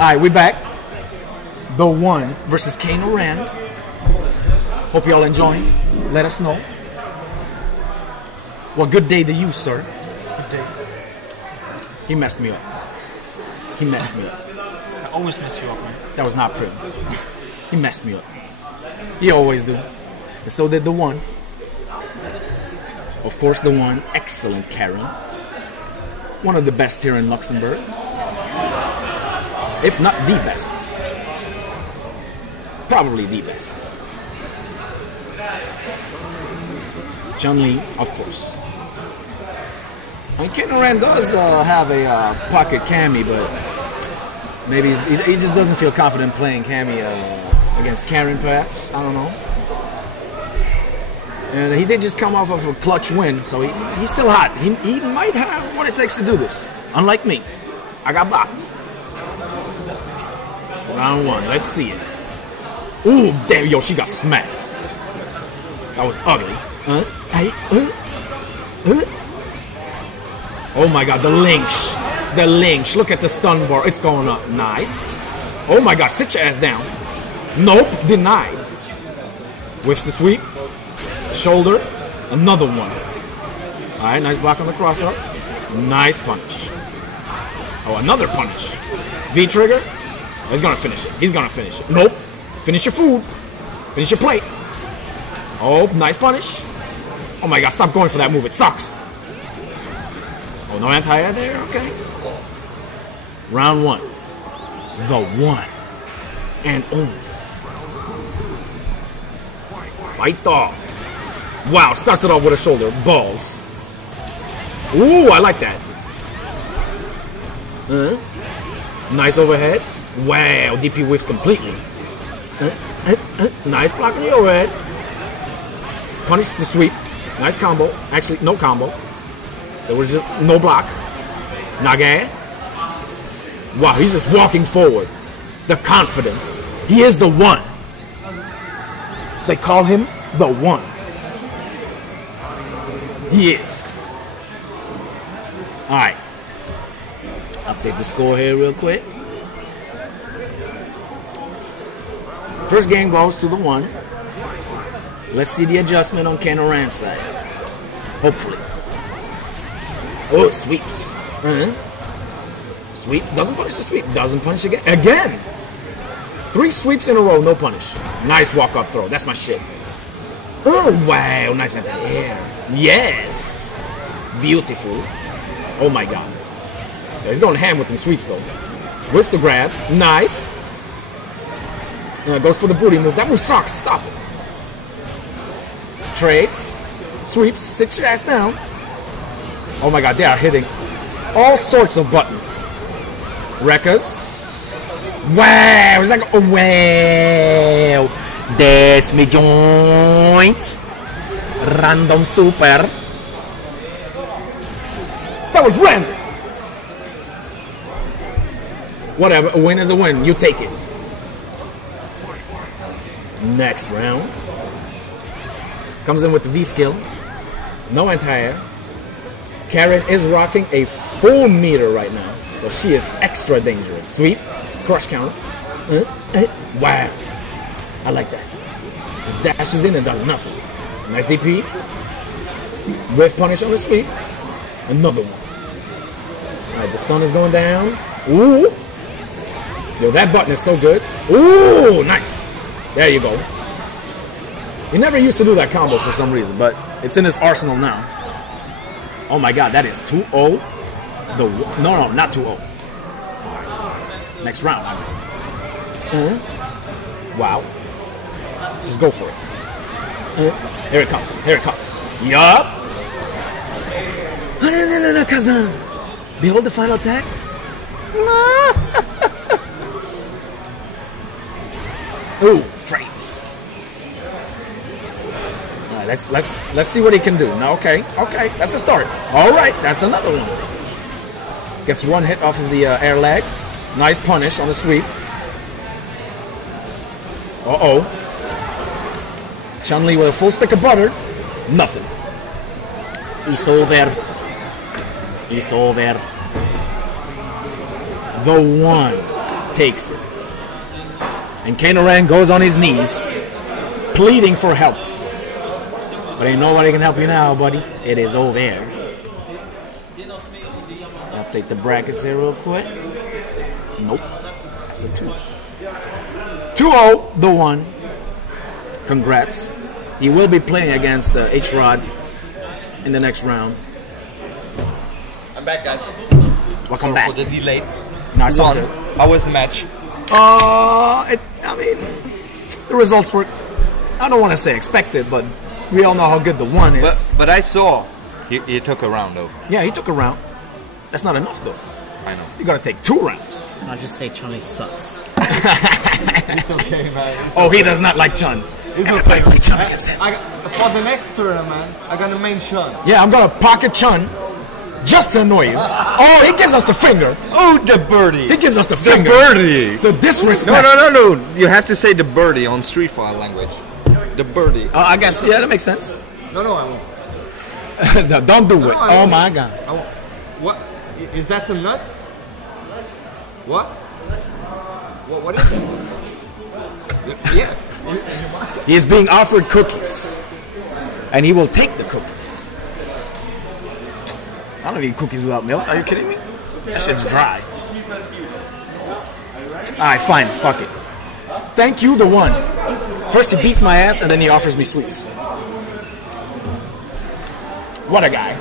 Alright, we back. The One versus Kanoran. Hope y'all enjoying. Let us know. Well, good day to you, sir. Good day. He messed me up. He messed me up. I always mess you up, man. That was not pretty. He messed me up. He always do. And so did the One. Of course, the One. Excellent Karen. One of the best here in Luxembourg. If not the best. Probably the best. Chun-li, of course. I mean, Kanoran does have a pocket Cammy, but maybe he just doesn't feel confident playing Cammy against Karen, perhaps. I don't know. And he did just come off of a clutch win, so he's still hot. He might have what it takes to do this. Unlike me. I got blocked. Round one. Let's see it. Ooh, damn, yo, she got smacked. That was ugly. Oh my god, the lynch. The lynch. Look at the stun bar. It's going up. Nice. Oh my god, sit your ass down. Nope, denied. Whiffs the sweep. Shoulder. Another one. Alright, nice block on the cross up. Nice punish. Oh, another punish. V-trigger. He's gonna finish it. He's gonna finish it. Nope. Finish your food. Finish your plate. Oh, nice punish. Oh my god, stop going for that move. It sucks. Oh, no anti-air there? Okay. Round one. The One. And only. Fight off. Wow, starts it off with a shoulder. Balls. Ooh, I like that. Nice overhead. Wow, DP whiffs completely. Nice block on the overhead. Punish the sweep. Nice combo. Actually, no combo. There was just no block. Nage. Wow, he's just walking forward. The confidence. He is the One. They call him the One. He is. Alright. Update the score here real quick. First game goes to the One. Let's see the adjustment on Kanoran's side. Hopefully. Oh, sweeps. Sweep. Doesn't punish the sweep. Doesn't punish again. Again! 3 sweeps in a row, no punish. Nice walk-up throw. That's my shit. Oh, wow. Nice anti-air. Yes! Beautiful. Oh, my God. Yeah, he's going ham with them sweeps, though. Wrist the grab. Nice. Goes for the booty move. That move sucks. Stop it. Trades. Sweeps. Sit your ass down. Oh, my God. They are hitting all sorts of buttons. Rekkas. Wow. Is that oh, wow. That's me joint. Random super. That was random. Whatever. A win is a win. You take it. Next round. Comes in with the V skill. No anti-air. Karen is rocking a full meter right now. So she is extra dangerous. Sweep. Crush counter. Wow. I like that. Just dashes in and does nothing. Nice DP. Whiff punish on the sweep. Another one. Alright, the stun is going down. Ooh. Yo, that button is so good. Ooh, nice. There you go. He never used to do that combo for some reason, but it's in his arsenal now. Oh my god, that is 2-0. No, not 2-0. Right. Next round. Wow. Just go for it. Here it comes. Here it comes. Yup. No, Kazan. Behold the final attack. Ooh, trades. All right, let's see what he can do. No, okay, that's a start. All right, that's another one. Gets one hit off of the air legs. Nice punish on the sweep. Uh-oh. Chun-li with a full stick of butter. Nothing. It's over. It's over. The One. takes it. And Kanoran goes on his knees, pleading for help. But ain't nobody can help you now, buddy. It is over there. Update the brackets here real quick. Nope. That's a 2. 2-0, the 1. Congrats. He will be playing against H-Rod in the next round. I'm back, guys. Welcome back. For the delay. Nice one. How was the match? I mean, the results were, I don't want to say expected, but we all know how good the 1 is. But I saw he took a round, though. Yeah, he took a round. That's not enough, though. I know. You gotta take 2 rounds. I'll just say Chun-li sucks. It's okay, man. Oh, he does not like Chun. It's okay. Play Chun against him. For the next tournament, I got the main Chun. Yeah, I'm gonna pocket Chun just to annoy you. Oh, he gives us the finger. Oh, the birdie. He gives us the finger. birdie. The disrespect. No. You have to say the birdie on Street Fighter language. The birdie. I guess, yeah, that makes sense. No, I won't. No, don't do it. Oh my God. I won't. What? Is that some nuts? What? What is it? Yeah. He is being offered cookies. And he will take the cookies. I don't eat cookies without milk. Are you kidding me? That shit's dry. Alright, fine. Fuck it. Thank you, the 1. First he beats my ass and then he offers me sweets. What a guy.